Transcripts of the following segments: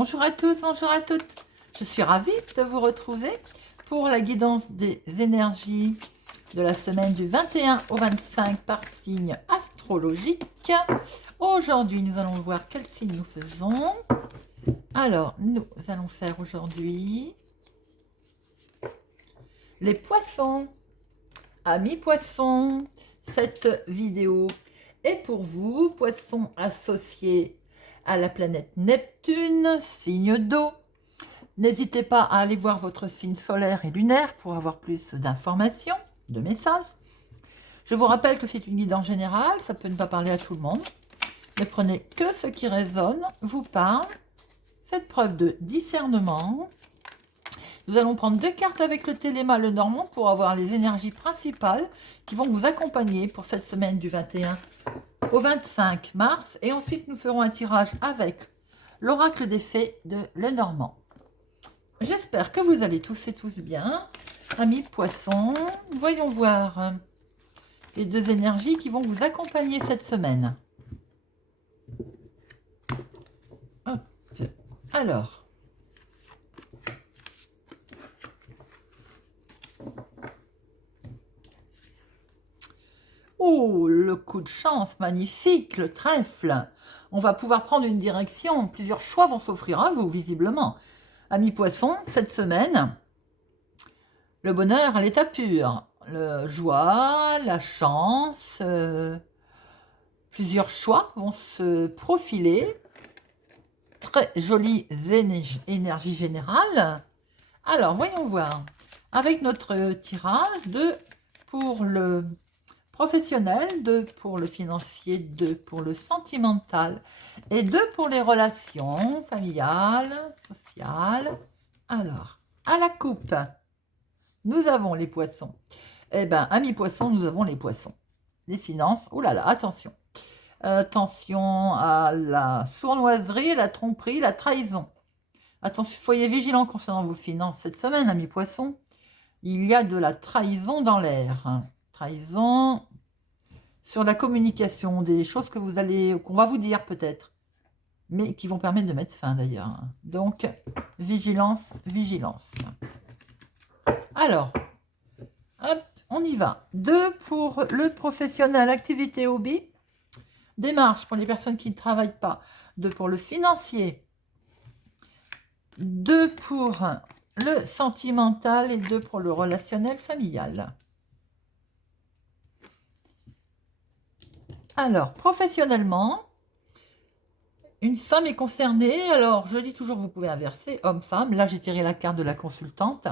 Bonjour à tous, bonjour à toutes. Je suis ravie de vous retrouver pour la guidance des énergies de la semaine du 21 au 25 par signe astrologique. Aujourd'hui, nous allons voir quel signe nous faisons. Alors, nous allons faire aujourd'hui les poissons. Amis poissons, cette vidéo est pour vous, poissons associés à la planète Neptune, signe d'eau. N'hésitez pas à aller voir votre signe solaire et lunaire pour avoir plus d'informations, de messages. Je vous rappelle que c'est une guidance générale, ça peut ne pas parler à tout le monde. Ne prenez que ce qui résonne, vous parle. Faites preuve de discernement. Nous allons prendre 2 cartes avec le Téléma le Normand pour avoir les énergies principales qui vont vous accompagner pour cette semaine du 21 au 25 mars. Et ensuite, nous ferons un tirage avec l'oracle des fées de Lenormand. J'espère que vous allez tous et tous bien. Amis poissons, voyons voir les 2 énergies qui vont vous accompagner cette semaine. Hop. Alors, oh, le coup de chance, magnifique, le trèfle. On va pouvoir prendre une direction, plusieurs choix vont s'offrir à vous, visiblement. Amis poissons, cette semaine, le bonheur à l'état pur. La joie, la chance, plusieurs choix vont se profiler. Très jolie énergie générale. Alors, voyons voir. Avec notre tirage, 2 pour le professionnel, 2 pour le financier, 2 pour le sentimental et 2 pour les relations familiales, sociales. Alors, à la coupe, nous avons les poissons. Eh bien, amis poissons, nous avons les poissons. Les finances, oh là là, attention. Attention à la sournoiserie, la tromperie, la trahison. Attention, soyez vigilants concernant vos finances cette semaine, amis poissons. Il y a de la trahison dans l'air. Trahison sur la communication, des choses que qu'on va vous dire peut-être, mais qui vont permettre de mettre fin d'ailleurs. Donc, vigilance, vigilance. Alors, hop, on y va. 2 pour le professionnel, activité hobby. Démarche pour les personnes qui ne travaillent pas. 2 pour le financier. 2 pour le sentimental et 2 pour le relationnel familial. Alors, professionnellement, une femme est concernée. Alors, je dis toujours, vous pouvez inverser, homme-femme. Là, j'ai tiré la carte de la consultante.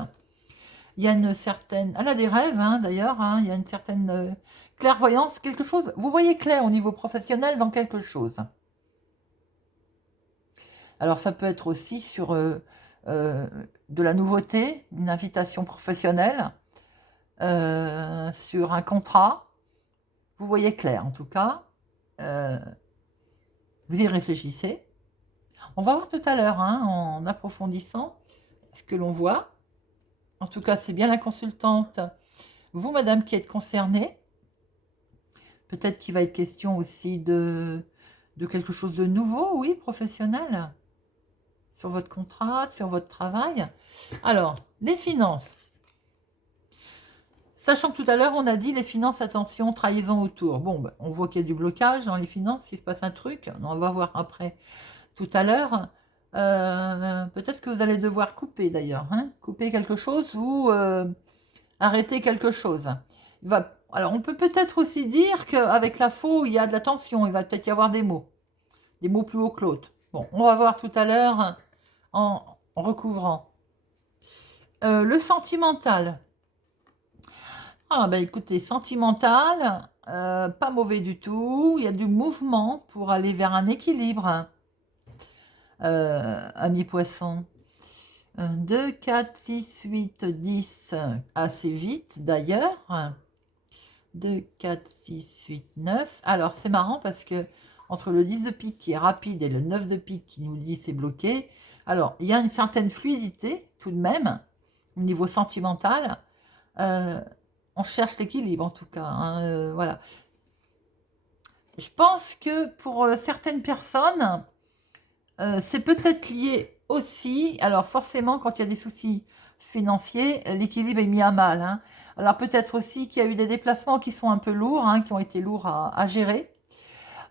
Il y a une certaine... Elle a des rêves, hein, d'ailleurs. Hein, il y a une certaine clairvoyance, quelque chose. Vous voyez clair au niveau professionnel dans quelque chose. Alors, ça peut être aussi sur de la nouveauté, une invitation professionnelle, sur un contrat. Vous voyez clair, en tout cas. Vous y réfléchissez. On va voir tout à l'heure, hein, en approfondissant ce que l'on voit. En tout cas, c'est bien la consultante. Vous, madame, qui êtes concernée. Peut-être qu'il va être question aussi de quelque chose de nouveau, oui, professionnel. Sur votre contrat, sur votre travail. Alors, les finances. Sachant que tout à l'heure, on a dit les finances, attention, trahison autour. Bon, ben, on voit qu'il y a du blocage dans les finances, il se passe un truc. On va voir après, tout à l'heure. Peut-être que vous allez devoir couper d'ailleurs. Hein, couper quelque chose ou arrêter quelque chose. Alors, on peut peut-être aussi dire qu'avec la faux, il y a de la tension. Il va peut-être y avoir des mots. Des mots plus haut que l'autre. Bon, on va voir tout à l'heure en recouvrant. Le sentimental. Ah ben écoutez, sentimental, pas mauvais du tout. Il y a du mouvement pour aller vers un équilibre. Amis poissons. 2, 4, 6, 8, 10, assez vite d'ailleurs. 2, 4, 6, 8, 9. Alors c'est marrant parce que entre le 10 de pique qui est rapide et le 9 de pique qui nous dit c'est bloqué, alors il y a une certaine fluidité tout de même au niveau sentimental. On cherche l'équilibre en tout cas. Hein, voilà. Je pense que pour certaines personnes, c'est peut-être lié aussi, alors forcément, quand il y a des soucis financiers, l'équilibre est mis à mal, hein. Alors peut-être aussi qu'il y a eu des déplacements qui sont un peu lourds, hein, qui ont été lourds à gérer.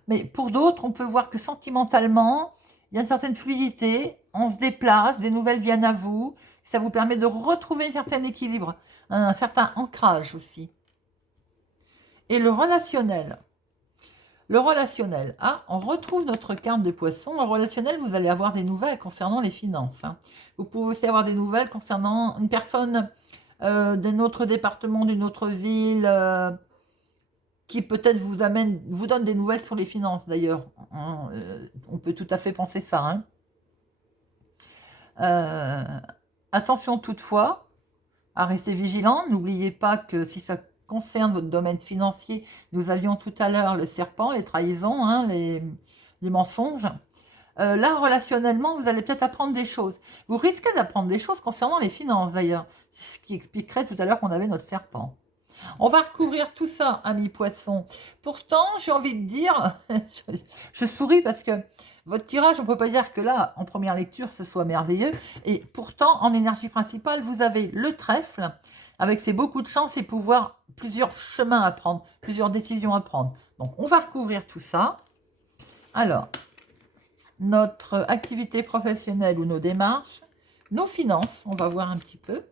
Mais pour d'autres, on peut voir que sentimentalement, il y a une certaine fluidité, on se déplace, des nouvelles viennent à vous, ça vous permet de retrouver un certain équilibre, un certain ancrage aussi. Et le relationnel. Le relationnel, ah, on retrouve notre carte de poisson. Dans le relationnel, vous allez avoir des nouvelles concernant les finances, hein. Vous pouvez aussi avoir des nouvelles concernant une personne d'un autre département, d'une autre ville, qui peut-être vous donne des nouvelles sur les finances d'ailleurs, hein, on peut tout à fait penser ça, hein. Attention toutefois à rester vigilant. N'oubliez pas que si ça concerne votre domaine financier, nous avions tout à l'heure le serpent, les trahisons, hein, les mensonges. Là, relationnellement, vous allez peut-être apprendre des choses. Vous risquez d'apprendre des choses concernant les finances d'ailleurs, ce qui expliquerait tout à l'heure qu'on avait notre serpent. On va recouvrir tout ça, amis poissons. Pourtant, j'ai envie de dire, je souris parce que votre tirage, on ne peut pas dire que là, en première lecture, ce soit merveilleux. Et pourtant, en énergie principale, vous avez le trèfle, avec ses beaucoup de chance et pouvoir, plusieurs chemins à prendre, plusieurs décisions à prendre. Donc, on va recouvrir tout ça. Alors, notre activité professionnelle ou nos démarches, nos finances, on va voir un petit peu.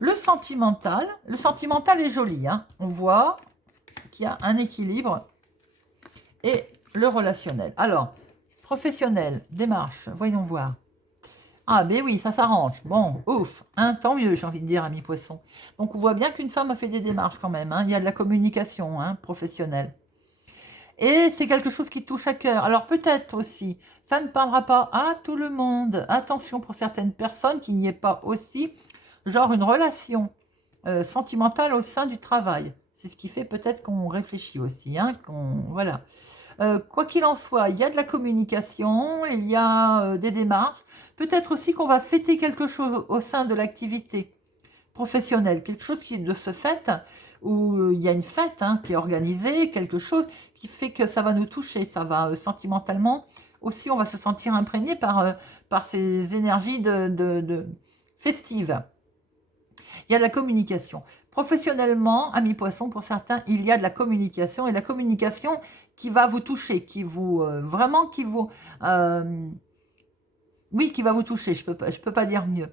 Le sentimental est joli, hein. On voit qu'il y a un équilibre. Et le relationnel. Alors, professionnel, démarche, voyons voir. Ah, ben oui, ça s'arrange. Bon, ouf, hein, tant mieux, j'ai envie de dire, ami poisson. Donc, on voit bien qu'une femme a fait des démarches quand même, hein. Il y a de la communication, hein, professionnelle. Et c'est quelque chose qui touche à cœur. Alors, peut-être aussi, ça ne parlera pas à tout le monde. Attention pour certaines personnes qu'il n'y ait pas aussi genre une relation sentimentale au sein du travail. C'est ce qui fait peut-être qu'on réfléchit aussi, hein, voilà. Quoi qu'il en soit, il y a de la communication, il y a des démarches. Peut-être aussi qu'on va fêter quelque chose au sein de l'activité professionnelle, quelque chose qui de ce fait, où il y a une fête, hein, qui est organisée, quelque chose qui fait que ça va nous toucher, ça va sentimentalement aussi, on va se sentir imprégné par ces énergies festives. Il y a de la communication. Professionnellement, amis poissons, pour certains, il y a de la communication. Et la communication qui va vous toucher, qui vous... vraiment, qui vous... oui, qui va vous toucher. Je peux pas dire mieux.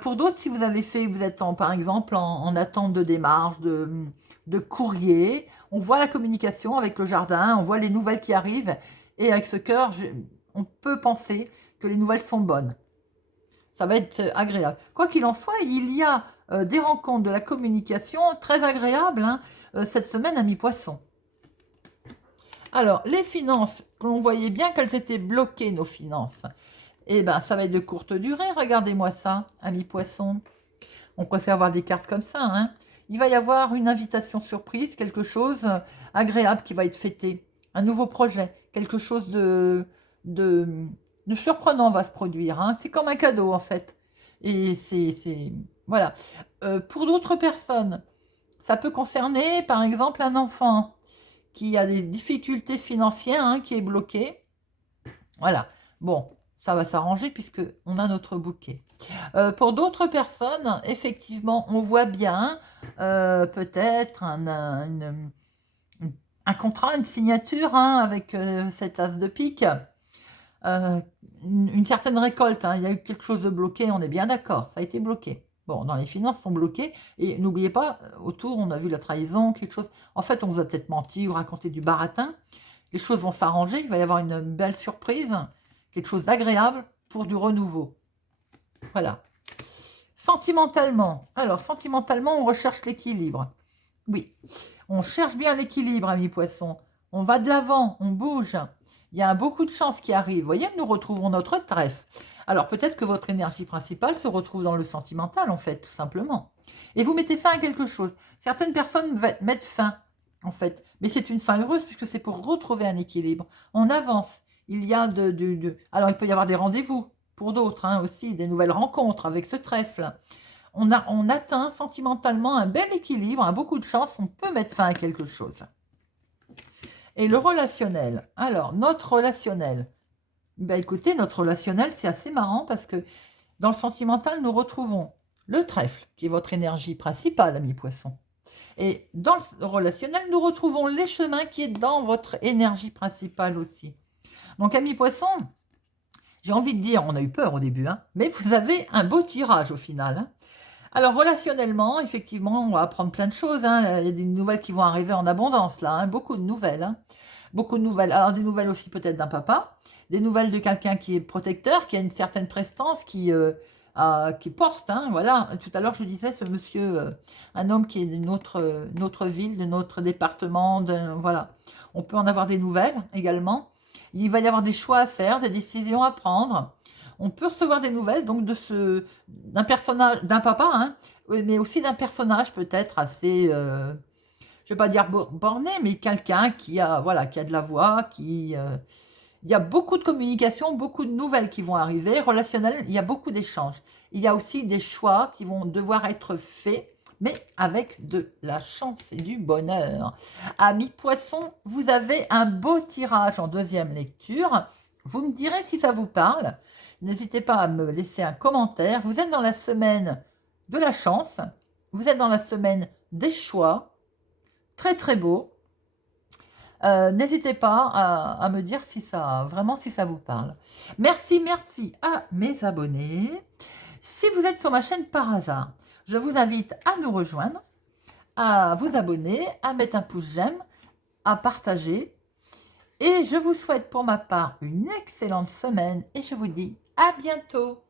Pour d'autres, si vous avez fait, vous êtes par exemple en attente de démarche, de courrier, on voit la communication avec le jardin, on voit les nouvelles qui arrivent. Et avec ce cœur, on peut penser que les nouvelles sont bonnes. Ça va être agréable. Quoi qu'il en soit, il y a des rencontres de la communication très agréables, hein, cette semaine à mi-poisson. Alors, les finances, on voyait bien qu'elles étaient bloquées, nos finances. Eh bien, ça va être de courte durée. Regardez-moi ça, à mi-poisson. On préfère avoir des cartes comme ça, hein. Il va y avoir une invitation surprise, quelque chose agréable qui va être fêté. Un nouveau projet, quelque chose de surprenant va se produire, hein. C'est comme un cadeau, en fait. Et c'est... Voilà. Pour d'autres personnes, ça peut concerner, par exemple, un enfant qui a des difficultés financières, hein, qui est bloqué. Voilà. Bon, ça va s'arranger puisque on a notre bouquet. Pour d'autres personnes, effectivement, on voit bien peut-être un contrat, une signature, hein, avec cet as de pique. Une certaine récolte, hein. Il y a eu quelque chose de bloqué, on est bien d'accord, ça a été bloqué. Bon, dans les finances sont bloquées, et n'oubliez pas, autour, on a vu la trahison, quelque chose. En fait, on vous a peut-être menti ou raconté du baratin. Les choses vont s'arranger, il va y avoir une belle surprise, quelque chose d'agréable pour du renouveau. Voilà. Sentimentalement, alors sentimentalement, on recherche l'équilibre. Oui, on cherche bien l'équilibre, amis poissons. On va de l'avant, on bouge. Il y a beaucoup de chances qui arrivent. Vous voyez, nous retrouvons notre trèfle. Alors peut-être que votre énergie principale se retrouve dans le sentimental, en fait, tout simplement. Et vous mettez fin à quelque chose. Certaines personnes mettent fin, en fait. Mais c'est une fin heureuse puisque c'est pour retrouver un équilibre. On avance. Il y a Alors il peut y avoir des rendez-vous pour d'autres, hein, aussi, des nouvelles rencontres avec ce trèfle. On atteint sentimentalement un bel équilibre, a beaucoup de chance, on peut mettre fin à quelque chose. Et le relationnel. Alors, notre relationnel. Ben, écoutez, notre relationnel, c'est assez marrant parce que dans le sentimental, nous retrouvons le trèfle, qui est votre énergie principale, ami poisson. Et dans le relationnel, nous retrouvons les chemins qui est dans votre énergie principale aussi. Donc, ami poisson, j'ai envie de dire, on a eu peur au début, hein, mais vous avez un beau tirage au final, hein. Alors, relationnellement, effectivement, on va apprendre plein de choses, hein. Il y a des nouvelles qui vont arriver en abondance, là, hein, beaucoup de nouvelles, hein. Beaucoup de nouvelles. Alors, des nouvelles aussi peut-être d'un papa, des nouvelles de quelqu'un qui est protecteur, qui a une certaine prestance, qui porte, hein, voilà. Tout à l'heure, je disais, ce monsieur, un homme qui est de notre ville, de notre département, voilà. On peut en avoir des nouvelles également. Il va y avoir des choix à faire, des décisions à prendre. On peut recevoir des nouvelles donc d'un personnage, d'un papa, hein, oui, mais aussi d'un personnage peut-être assez, je vais pas dire borné, mais quelqu'un qui a, voilà, qui a de la voix, il y a beaucoup de communication, beaucoup de nouvelles qui vont arriver. Relationnel, il y a beaucoup d'échanges. Il y a aussi des choix qui vont devoir être faits, mais avec de la chance et du bonheur. Amis poissons, vous avez un beau tirage en deuxième lecture. Vous me direz si ça vous parle. N'hésitez pas à me laisser un commentaire. Vous êtes dans la semaine de la chance. Vous êtes dans la semaine des choix. Très très beau. N'hésitez pas à me dire si ça, vraiment si ça vous parle. Merci, merci à mes abonnés. Si vous êtes sur ma chaîne par hasard, je vous invite à nous rejoindre, à vous abonner, à mettre un pouce j'aime, à partager. Et je vous souhaite pour ma part une excellente semaine et je vous dis à bientôt.